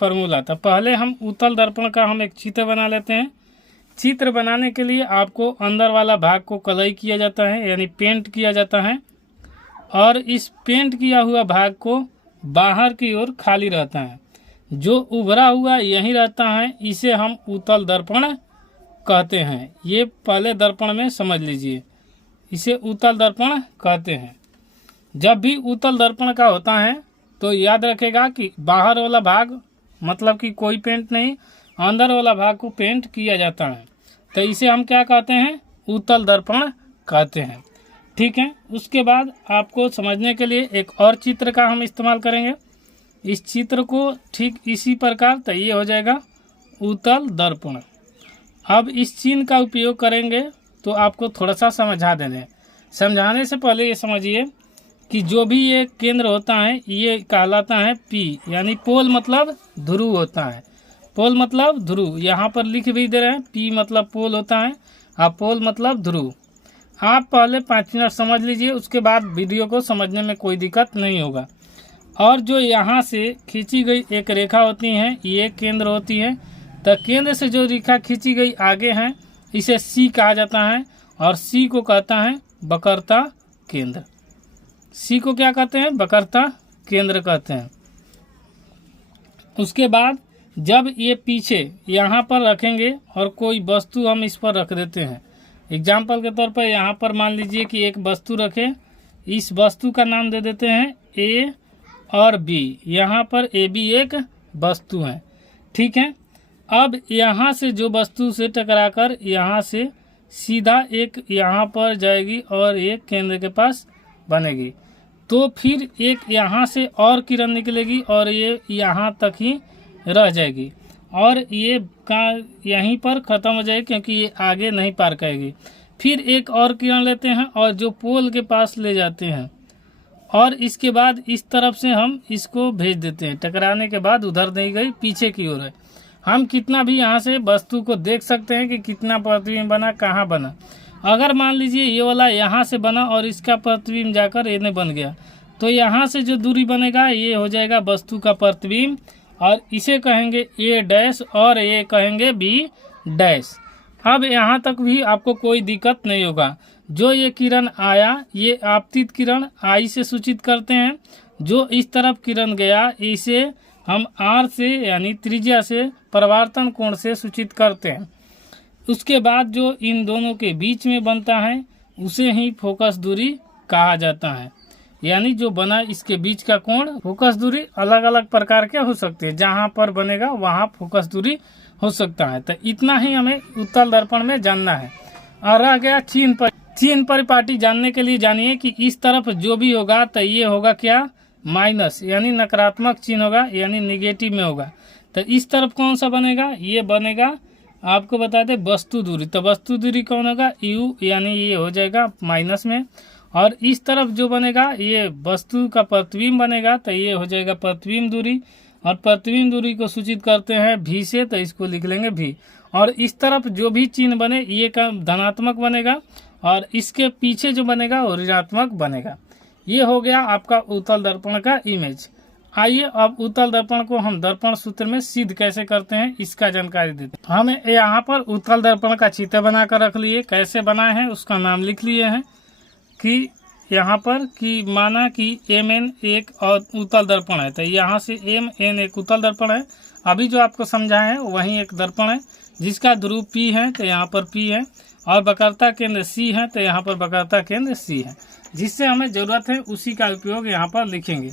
Formula था। पहले हम उत्तल दर्पण का हम एक चित्र बना लेते हैं। चित्र बनाने के लिए आपको अंदर वाला भाग को कलई किया जाता है, यानी पेंट किया जाता है, और इस पेंट किया हुआ भाग को बाहर की ओर खाली रहता है। जो उभरा हुआ यही रहता है, इसे हम उत्तल दर्पण कहते हैं। ये पहले दर्पण में समझ लीजिए, इसे उत्तल दर्पण कहते हैं। जब भी उत्तल दर्पण का होता है तो याद रखेगा कि बाहर वाला भाग मतलब कि कोई पेंट नहीं, अंदर वाला भाग को पेंट किया जाता है, तो इसे हम क्या कहते हैं? उत्तल दर्पण कहते हैं। ठीक है, उसके बाद आपको समझने के लिए एक और चित्र का हम इस्तेमाल करेंगे। इस चित्र को ठीक इसी प्रकार, तो ये हो जाएगा उत्तल दर्पण। अब इस चिन्ह का उपयोग करेंगे तो आपको थोड़ा सा समझा देंगे। समझाने से पहले ये समझिए कि जो भी ये केंद्र होता है ये कहलाता है पी, यानी पोल मतलब ध्रुव होता है। पोल मतलब ध्रुव, यहाँ पर लिख भी दे रहे हैं, पी मतलब पोल होता है और पोल मतलब ध्रुव। आप पहले 5 मिनट समझ लीजिए, उसके बाद वीडियो को समझने में कोई दिक्कत नहीं होगा। और जो यहाँ से खींची गई एक रेखा होती है, ये केंद्र होती है, तो केंद्र से जो रेखा खींची गई आगे है, इसे सी कहा जाता है, और सी को कहता है वक्रता केंद्र। सी को क्या कहते हैं? वक्रता केंद्र कहते हैं। उसके बाद जब ये पीछे यहाँ पर रखेंगे और कोई वस्तु हम इस पर रख देते हैं, एग्जाम्पल के तौर पर यहाँ पर मान लीजिए कि एक वस्तु रखें, इस वस्तु का नाम दे देते हैं ए और बी। यहाँ पर ए बी एक वस्तु है। ठीक है, अब यहाँ से जो वस्तु से टकराकर यहाँ से सीधा एक यहाँ पर जाएगी और एक केंद्र के पास बनेगी, तो फिर एक यहाँ से और किरण निकलेगी और ये यहाँ तक ही रह जाएगी और ये का यहीं पर ख़त्म हो जाएगी, क्योंकि ये आगे नहीं पार करेगी। फिर एक और किरण लेते हैं और जो पोल के पास ले जाते हैं, और इसके बाद इस तरफ से हम इसको भेज देते हैं। टकराने के बाद उधर नहीं गई, पीछे की ओर है। हम कितना भी यहाँ से वस्तु को देख सकते हैं कि कितना प्रतिबिंब बना, कहाँ बना। अगर मान लीजिए ये वाला यहाँ से बना और इसका प्रतिबिंब जाकर ये नहीं बन गया, तो यहाँ से जो दूरी बनेगा ये हो जाएगा वस्तु का प्रतिबिंब, और इसे कहेंगे ए डैश और ये कहेंगे बी डैश। अब यहाँ तक भी आपको कोई दिक्कत नहीं होगा। जो ये किरण आया, ये आपतित किरण आई से सूचित करते हैं। जो इस तरफ किरण गया, इसे हम आर से यानी त्रिज्या से परावर्तन कोण से सूचित करते हैं। उसके बाद जो इन दोनों के बीच में बनता है उसे ही फोकस दूरी कहा जाता है। यानी जो बना इसके बीच का कोण, फोकस दूरी अलग अलग प्रकार के हो सकते हैं, जहाँ पर बनेगा वहाँ फोकस दूरी हो सकता है। तो इतना ही हमें उत्तल दर्पण में जानना है। और रह गया चिन्ह पर। चिन्ह परिपाटी जानने के लिए जानिए कि इस तरफ जो भी होगा तो ये होगा क्या? माइनस, यानी नकारात्मक चिन्ह होगा, यानी निगेटिव में होगा। तो इस तरफ कौन सा बनेगा? ये बनेगा, आपको बता दें, वस्तु दूरी। तो वस्तु दूरी कौन होगा? यू, यानी ये हो जाएगा माइनस में। और इस तरफ जो बनेगा ये वस्तु का प्रतिबिंब बनेगा, तो ये हो जाएगा प्रतिबिंब दूरी। और प्रतिबिंब दूरी को सूचित करते हैं भी से, तो इसको लिख लेंगे भी। और इस तरफ जो भी चिन्ह बने ये का धनात्मक बनेगा, और इसके पीछे जो बनेगा वो ऋणात्मक बनेगा। ये हो गया आपका उत्तल दर्पण का इमेज। आइए अब उत्तल दर्पण को हम दर्पण सूत्र में सिद्ध कैसे करते हैं इसका जानकारी देते हैं। हम यहाँ पर उत्तल दर्पण का चित्र बनाकर रख लिए। कैसे बनाए हैं उसका नाम लिख लिए हैं कि यहाँ पर कि माना कि Mn एक और उत्तल दर्पण है, तो यहाँ से Mn एक उत्तल दर्पण है। अभी जो आपको समझाया है वही एक दर्पण है जिसका ध्रुव P है, तो यहाँ पर P है, और वक्रता केंद्र C है, तो यहाँ पर वक्रता केंद्र C है। जिससे हमें ज़रूरत है उसी का उपयोग यहाँ पर लिखेंगे।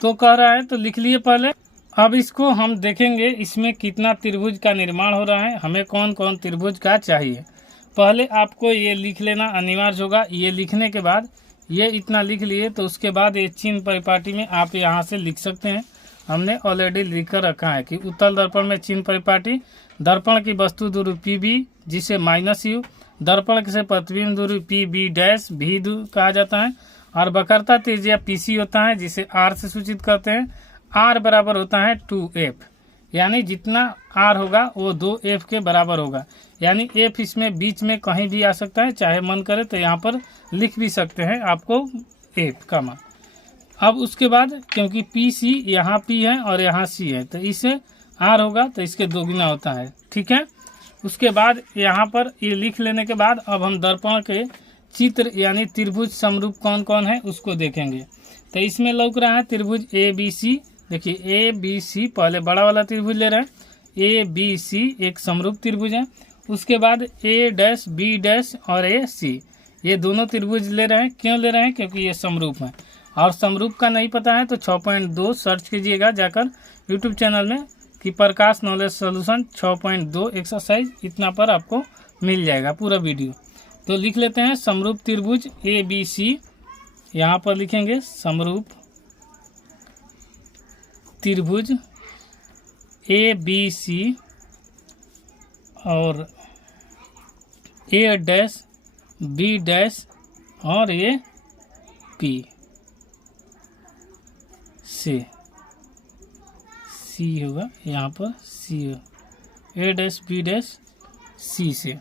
तो कह रहा है तो लिख लिए पहले। अब इसको हम देखेंगे इसमें कितना त्रिभुज का निर्माण हो रहा है, हमें कौन कौन त्रिभुज का चाहिए। पहले आपको ये लिख लेना अनिवार्य होगा। ये लिखने के बाद ये इतना लिख लिए, तो उसके बाद ये चिन्ह परिपाटी में आप यहाँ से लिख सकते हैं। हमने ऑलरेडी लिख कर रखा है कि उत्तल दर्पण में चिन्ह परिपाटी, दर्पण की वस्तु दूरी पी बी जिसे माइनस यू, दर्पण से प्रतिबिंब दूरी पी बी डैश भी कहा जाता है, और वक्रता त्रिज्या पीसी होता है जिसे आर से सूचित करते हैं। आर बराबर होता है 2f, यानी जितना आर होगा वो 2f के बराबर होगा। यानी f इसमें बीच में कहीं भी आ सकता है, चाहे मन करे तो यहाँ पर लिख भी सकते हैं आपको f का मान। अब उसके बाद क्योंकि पी सी यहाँ p है और यहाँ c है, तो इसे आर होगा तो इसके दोगुना होता है। ठीक है, उसके बाद यहाँ पर ये लिख लेने के बाद अब हम दर्पण के चित्र यानी त्रिभुज समरूप कौन कौन है उसको देखेंगे। तो इसमें लौक रहा है त्रिभुज ए बी सी। देखिए ए बी सी, पहले बड़ा वाला त्रिभुज ले रहे हैं, ए बी सी एक समरूप त्रिभुज है। उसके बाद ए डैश बी डैश और ए सी, ये दोनों त्रिभुज ले रहे हैं। क्यों ले रहे हैं? क्योंकि ये समरूप है। और समरूप का नहीं पता है तो 6.2 सर्च कीजिएगा जाकर यूट्यूब चैनल में कि प्रकाश नॉलेज सॉल्यूशन 6.2 एक्सरसाइज, इतना पर आपको मिल जाएगा पूरा वीडियो। तो लिख लेते हैं समरूप त्रिभुज ए बी सी, यहाँ पर लिखेंगे समरूप त्रिभुज ए बी सी और ए डैश बी डैश और ए पी से, सी होगा यहाँ पर, सी ए डैश बी डैश सी से।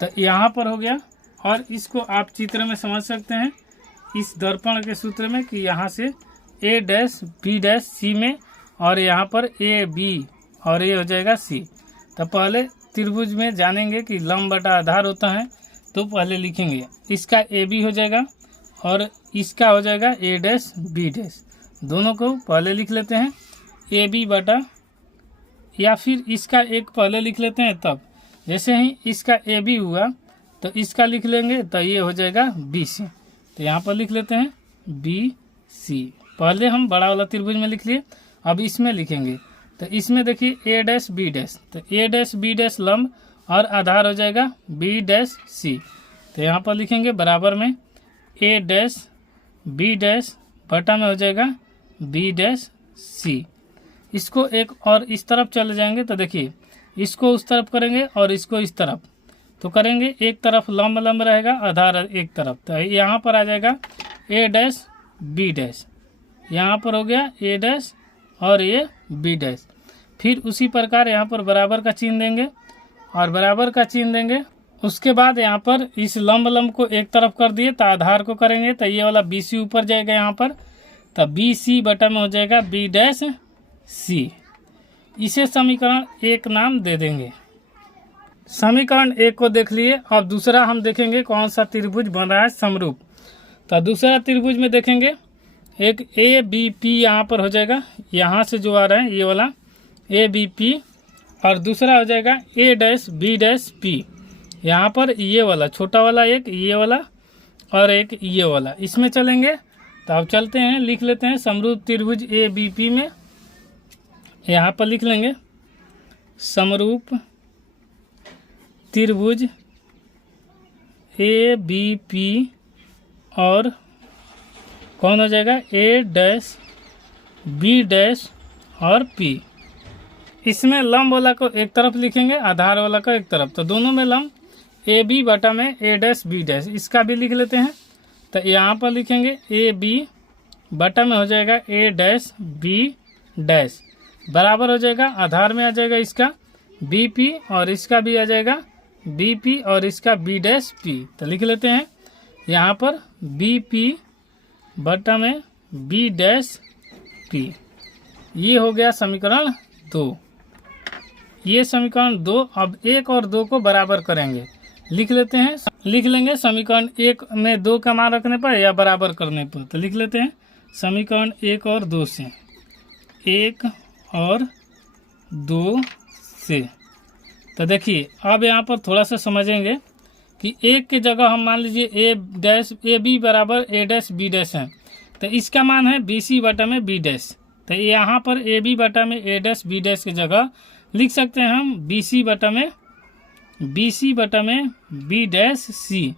तो यहाँ पर हो गया। और इसको आप चित्र में समझ सकते हैं इस दर्पण के सूत्र में कि यहाँ से ए डैश बी डैश सी में और यहाँ पर ए बी और ये हो जाएगा सी। तो पहले त्रिभुज में जानेंगे कि लंब बटा आधार होता है, तो पहले लिखेंगे इसका ए बी हो जाएगा और इसका हो जाएगा ए डैश बी डैश। दोनों को पहले लिख लेते हैं ए बी बटा, या फिर इसका एक पहले लिख लेते हैं, तब जैसे ही इसका ए बी हुआ तो इसका लिख लेंगे तो ये हो जाएगा बी सी। तो यहाँ पर लिख लेते हैं बी सी। पहले हम बड़ा वाला त्रिभुज में लिख लिए, अब इसमें लिखेंगे। तो इसमें देखिए ए डैश बी डैश, तो ए डैश बी डैश लंब और आधार हो जाएगा बी डैश सी। तो यहाँ पर लिखेंगे बराबर में ए डैश बी डैश बटा में हो जाएगा बी डैश सी। इसको एक और इस तरफ चले जाएंगे तो देखिए इसको उस तरफ करेंगे और इसको इस तरफ, तो करेंगे एक तरफ लंब लंब रहेगा, आधार एक तरफ। तो यहाँ पर आ जाएगा ए डैश बी डैश, यहाँ पर हो गया ए डैश और ये बी डैश। फिर उसी प्रकार यहाँ पर बराबर का चिन्ह देंगे और बराबर का चिन्ह देंगे। उसके बाद यहाँ पर इस लंब लंब को एक तरफ कर दिए तो आधार को करेंगे तो ये वाला बी सी ऊपर जाएगा यहाँ पर, तो बी सी बटा में हो जाएगा बी डैश सी। इसे समीकरण एक नाम दे देंगे। समीकरण एक को देख लिए। अब दूसरा हम देखेंगे कौन सा त्रिभुज बन रहा है समरूप। तो दूसरा त्रिभुज में देखेंगे एक ए बी पी यहाँ पर हो जाएगा, यहाँ से जो आ रहा है ये वाला ए बी पी, और दूसरा हो जाएगा ए डैश बी डैश पी, यहाँ पर ये वाला छोटा वाला एक, ये वाला और एक ये वाला, इसमें चलेंगे। तो अब चलते हैं, लिख लेते हैं समरूप त्रिभुज ए बी पी में। यहाँ पर लिख लेंगे समरूप त्रिभुज ए बी पी और कौन हो जाएगा ए डैश बी डैश और पी। इसमें लंब वाला को एक तरफ लिखेंगे, आधार वाला को एक तरफ, तो दोनों में लंब ए बी बटा में ए डैश बी डैश, इसका भी लिख लेते हैं। तो यहाँ पर लिखेंगे ए बी बटा में हो जाएगा ए डैश बी डैश, बराबर हो जाएगा आधार में आ जाएगा इसका बी पी और इसका भी आ जाएगा बी पी और इसका बी डैश पी। तो लिख लेते हैं यहाँ पर बी पी बटा में बी डैश पी। ये हो गया समीकरण 2। ये समीकरण 2। अब 1 और 2 को बराबर करेंगे, लिख लेते हैं। लिख लेंगे समीकरण 1 में 2 का मान रखने पर या बराबर करने पर। तो लिख लेते हैं समीकरण 1 और 2 से, 1 और 2 से। तो देखिए अब यहाँ पर थोड़ा सा समझेंगे कि 1 की जगह हम मान लीजिए ए डैश ए बी बराबर ए डैश बी डैश है, तो इसका मान है बी सी बटा में बी डैश। तो यहाँ पर ए बी बटा में ए डैश बी डैश की जगह लिख सकते हैं हम बी सी बटा में बी डैश सी,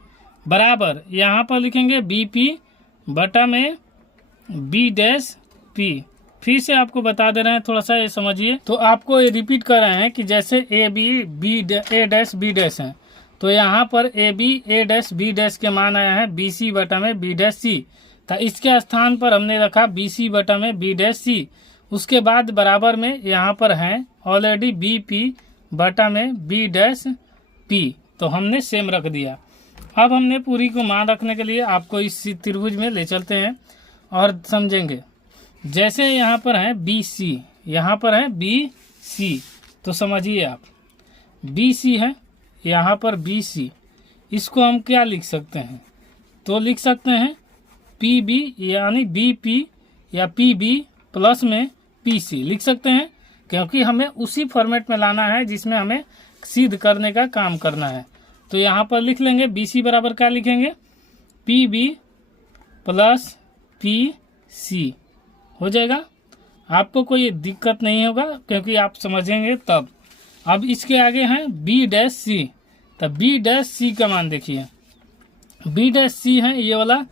बराबर यहाँ पर लिखेंगे बी पी बटा में बी डैश पी। फिर से आपको बता दे रहे हैं, थोड़ा सा ये समझिए। तो आपको ये रिपीट कर रहे हैं कि जैसे ए डैश बी डैश है, तो यहाँ पर a b a dash b dash के मान आया है बी सी बटा में बी डैश सी, तो इसके स्थान पर हमने रखा बी सी बटा में बी डैश सी। उसके बाद बराबर में यहाँ पर है ऑलरेडी बी पी बटा में बी डैश पी, तो हमने सेम रख दिया। अब हमने पूरी को मान रखने के लिए आपको इस त्रिभुज में ले चलते हैं और समझेंगे। जैसे यहाँ पर है बी सी, यहाँ पर है बी सी, तो समझिए आप बी सी है, यहाँ पर बी सी, इसको हम क्या लिख सकते हैं, तो लिख सकते हैं पी बी यानी बी पी या पी बी प्लस में पी सी लिख सकते हैं, क्योंकि हमें उसी फॉर्मेट में लाना है जिसमें हमें सिद्ध करने का काम करना है। तो यहाँ पर लिख लेंगे बी सी बराबर क्या लिखेंगे, p b plus p c हो जाएगा। आपको कोई दिक्कत नहीं होगा क्योंकि आप समझेंगे तब। अब इसके आगे हैं बी डैश सी, तो बी डैश सी का मान देखिए, बी डैश सी है ये वाला,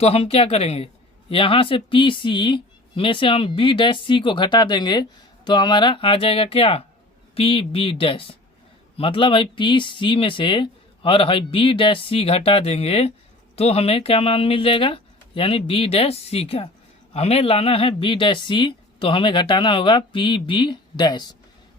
तो हम क्या करेंगे, यहाँ से पी सी में से हम बी डैश सी को घटा देंगे तो हमारा आ जाएगा क्या, पी बी डैश, मतलब है पी सी में से और है बी डैश सी घटा देंगे तो हमें क्या मान मिल जाएगा, यानी बी डैश सी का। हमें लाना है बी डैश सी, तो हमें घटाना होगा पी बी डैश।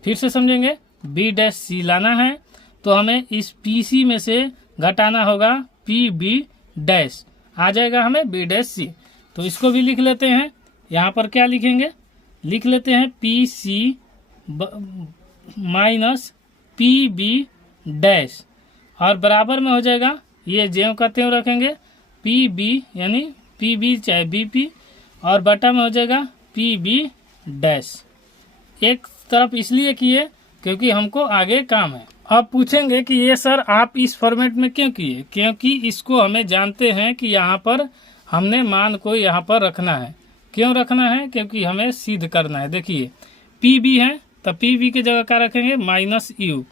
फिर से समझेंगे, बी डैश सी लाना है तो हमें इस पी सी में से घटाना होगा पी बी डैश, आ जाएगा हमें बी डैश सी। तो इसको भी लिख लेते हैं, यहाँ पर क्या लिखेंगे, लिख लेते हैं p c minus p b dash, और बराबर में हो जाएगा, ये ज्यों का त्यों रखेंगे, पी बी यानी पी बी चाहे बी पी, और बटा में हो जाएगा पी बी डैश। एक तरफ इसलिए किए क्योंकि हमको आगे काम है। अब पूछेंगे कि ये सर आप इस फॉर्मेट में क्यों किए, क्योंकि इसको हमें जानते हैं कि यहाँ पर हमने मान को यहाँ पर रखना है। क्यों रखना है, क्योंकि हमें सिद्ध करना है। देखिए पी बी है तो पी बी की जगह क्या रखेंगे, माइनस यू,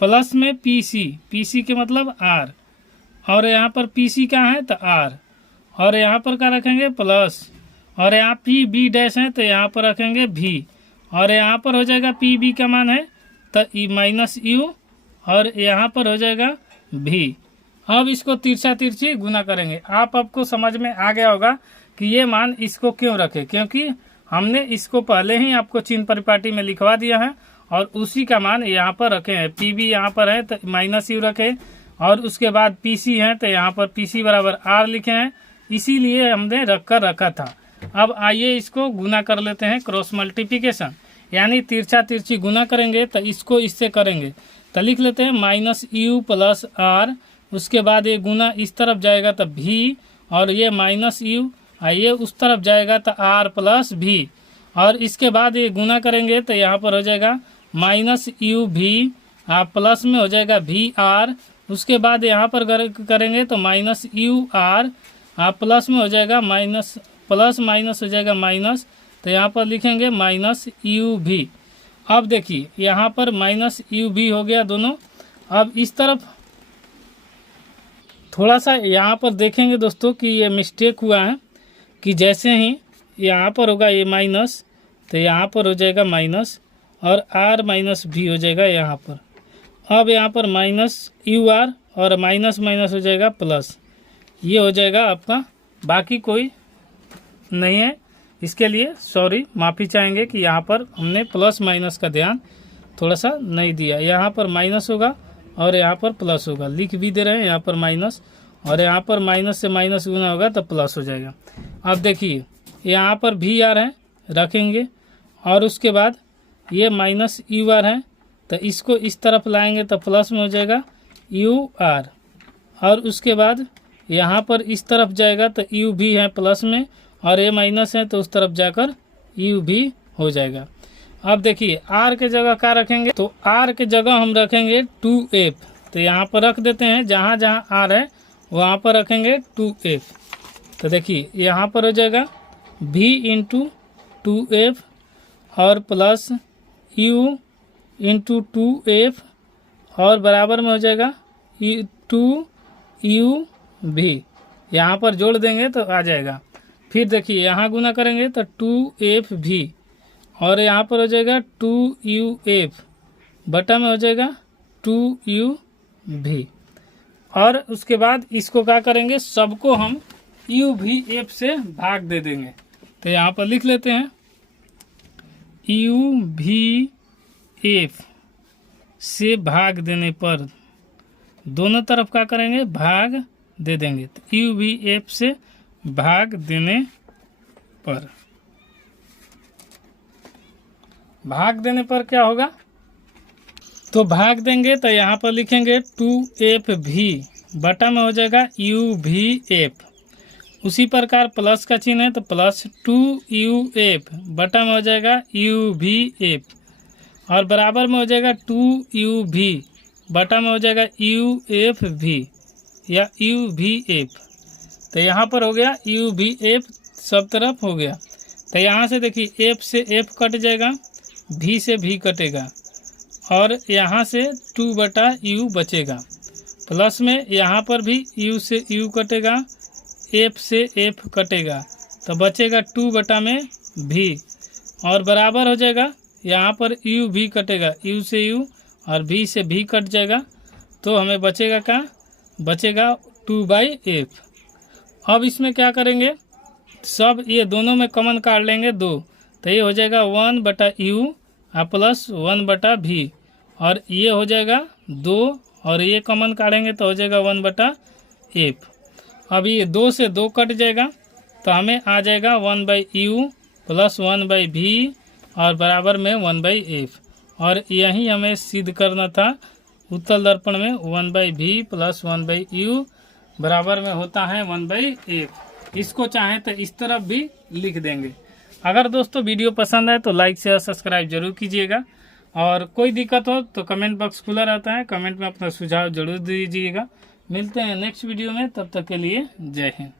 प्लस में पी सी के मतलब आर, और यहाँ पर पी सी क्या है तो आर, और यहाँ पर क्या रखेंगे प्लस, और यहाँ पी बी डैश है तो यहाँ पर रखेंगे भी, और यहाँ पर हो जाएगा पी बी का मान है तो ई माइनस यू, और यहाँ पर हो जाएगा भी। अब इसको तिरछा तिरछी गुना करेंगे। आपको समझ में आ गया होगा कि ये मान इसको क्यों रखे, क्योंकि हमने इसको पहले ही आपको चिन्ह परिपाटी में लिखवा दिया है और उसी का मान यहाँ पर रखे हैं। पी बी यहाँ पर है तो माइनस यू रखे, और उसके बाद पी सी है तो यहाँ पर पी सी बराबर आर लिखे हैं, इसीलिए हमने रखा था। अब आइए इसको गुना कर लेते हैं, क्रॉस मल्टीप्लिकेशन, यानी तिरछा तिरछी गुना करेंगे तो इसको इससे करेंगे। तो लिख लेते हैं माइनस यू प्लस आर, उसके बाद ये गुना इस तरफ जाएगा तो भी, और ये माइनस यू ये उस तरफ जाएगा तो आर प्लस भी, और इसके बाद ये गुना करेंगे तो यहाँ पर हो जाएगा माइनस यू भी, प्लस में हो जाएगा भी आर, उसके बाद यहाँ पर करेंगे तो माइनस यू आर, प्लस में हो जाएगा माइनस, प्लस माइनस हो जाएगा माइनस, तो यहाँ पर लिखेंगे माइनस यू भी। अब देखिए यहाँ पर माइनस यू भी हो गया दोनों। अब इस तरफ थोड़ा सा यहाँ पर देखेंगे दोस्तों कि ये मिस्टेक हुआ है, कि जैसे ही यहाँ पर होगा ये माइनस तो यहाँ पर हो जाएगा माइनस, और आर माइनस भी हो जाएगा यहाँ पर। अब यहाँ पर माइनस यू आर और माइनस माइनस हो जाएगा प्लस, ये हो जाएगा आपका, बाकी कोई नहीं है। इसके लिए सॉरी, माफ़ी चाहेंगे कि यहाँ पर हमने प्लस माइनस का ध्यान थोड़ा सा नहीं दिया। यहाँ पर माइनस होगा और यहाँ पर प्लस होगा, लिख भी दे रहे हैं यहाँ पर माइनस, और यहाँ पर माइनस से माइनस गुना होगा तो प्लस हो जाएगा। अब देखिए यहाँ पर भी आर है रखेंगे, और उसके बाद ये माइनस यू आर है तो इसको इस तरफ लाएंगे तो प्लस में हो जाएगा यू आर, और उसके बाद यहाँ पर इस तरफ जाएगा तो यू भी है प्लस में, और ये माइनस है तो उस तरफ जाकर यू भी हो जाएगा। अब देखिए आर के जगह क्या रखेंगे, तो आर के जगह हम रखेंगे 2f, तो यहाँ पर रख देते हैं, जहाँ जहाँ आर है वहाँ पर रखेंगे 2f। तो देखिए यहाँ पर हो जाएगा v इंटू 2f और प्लस u इंटू 2f, और बराबर में हो जाएगा 2u भी, यहाँ पर जोड़ देंगे तो आ जाएगा। फिर देखिए यहाँ गुना करेंगे तो 2f भी, और यहाँ पर हो जाएगा 2uf, बटा में हो जाएगा 2u भी, और उसके बाद इसको क्या करेंगे, सबको हम u भी f से भाग दे देंगे। तो यहाँ पर लिख लेते हैं u भी f से भाग देने पर दोनों तरफ क्या करेंगे, भाग दे देंगे। तो u भी f से भाग देने पर भाग देने पर क्या होगा, तो भाग देंगे तो यहाँ पर लिखेंगे 2FV बटा में हो जाएगा UVF। उसी प्रकार प्लस का चिन्ह है तो प्लस 2UF बटा में हो जाएगा UVF, और बराबर में हो जाएगा 2UV बटा में हो जाएगा UFV या UVF। तो यहाँ पर हो गया UVF, सब तरफ हो गया। तो यहाँ से देखिए F से F कट जाएगा, V से V कटेगा, और यहाँ से 2 बटा U बचेगा। प्लस में यहाँ पर भी U से U कटेगा, F से F कटेगा, तो बचेगा 2 बटा में V, और बराबर हो जाएगा यहाँ पर UV कटेगा, U से U और V से V कट जाएगा, तो हमें बचेगा क्या, बचेगा 2/F। अब इसमें क्या करेंगे, सब ये दोनों में कॉमन काट लेंगे 2, तो ये हो जाएगा 1 बटा U और प्लस 1 बटा V, और ये हो जाएगा 2, और ये कॉमन काटेंगे तो हो जाएगा 1 बटा F। अब ये 2 से 2 कट जाएगा, तो हमें आ जाएगा 1/U प्लस 1/V और बराबर में 1/F, और यही हमें सिद्ध करना था उत्तल दर्पण में 1/V प्लस 1/U बराबर में होता है 1/F। इसको चाहें तो इस तरफ भी लिख देंगे। अगर दोस्तों वीडियो पसंद आए तो लाइक शेयर सब्सक्राइब जरूर कीजिएगा, और कोई दिक्कत हो तो कमेंट बॉक्स खुला रहता है, कमेंट में अपना सुझाव जरूर दीजिएगा। मिलते हैं नेक्स्ट वीडियो में, तब तक के लिए जय हिंद।